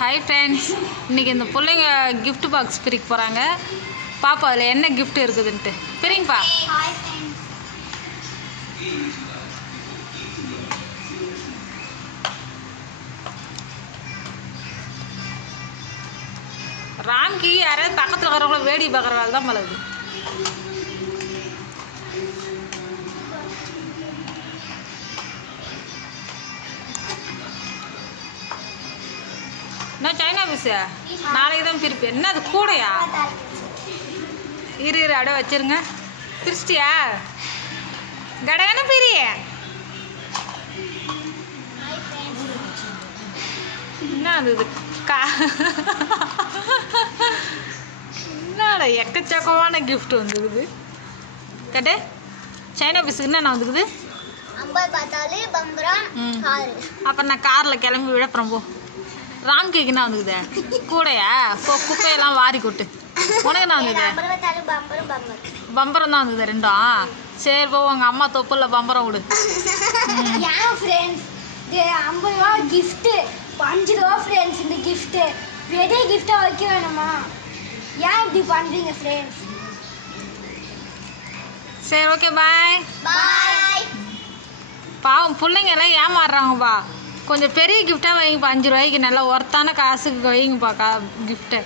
Hi friends, இன்றைக்கி இந்த பிள்ளைங்க கிஃப்ட் பாக்ஸ் பிரிக்க போகிறாங்க. பாப்பா அதில் என்ன கிஃப்ட் இருக்குதுன்ட்டு பிரிங்கப்பா. ராம்கி யாராவது பக்கத்தில் இருக்கிறவங்கள வேடி பார்க்குற வேலை தான் பழகுது. நான் சைனா பீஸு நாளைக்கு தான் பிரிப்பேன். என்ன அது கூடையா? இரு அப்படியே வச்சிருங்க. பிரிச்சிட்டியா? கடகன பிரிய என்ன அது இது என்னடா எக்கச்சக்கமான கிஃப்ட் வந்துக்குது. கட்டே சைனா பீஸுக்கு என்ன வந்துக்குது? அப்போ நான் காரில் கிளம்பி விழப்புறம் போ. ராம் கேக்கு என்ன வந்துக்குது? கூடையா? குப்பையெல்லாம் வாரி கொட்டு. உனக்கு என்ன வந்துக்குது? பம்பரம் தான் வந்துக்குது ரெண்டும். சரி போ, உங்கள் அம்மா தொப்பில் பம்பரம் விடு. 50 ரூபா கிஃப்ட்டு, 5 ரூபா ஃப்ரெண்ட்ஸ். இந்த கிஃப்ட்டு பெரிய கிஃப்டாக வைக்க வேணுமா? ஏன் இப்படி பண்ணுறீங்க ஃப்ரெண்ட்ஸ்? சரி ஓகே, பாய் பாய். பாவம் பிள்ளைங்க எல்லாம் ஏமாறுறாங்கப்பா. கொஞ்சம் பெரிய கிஃப்டாக வைங்கப்பா. 5 ரூபாய்க்கு நல்லா ஒர்த்தான காசுக்கு வைங்கப்பா கிஃப்ட்டு.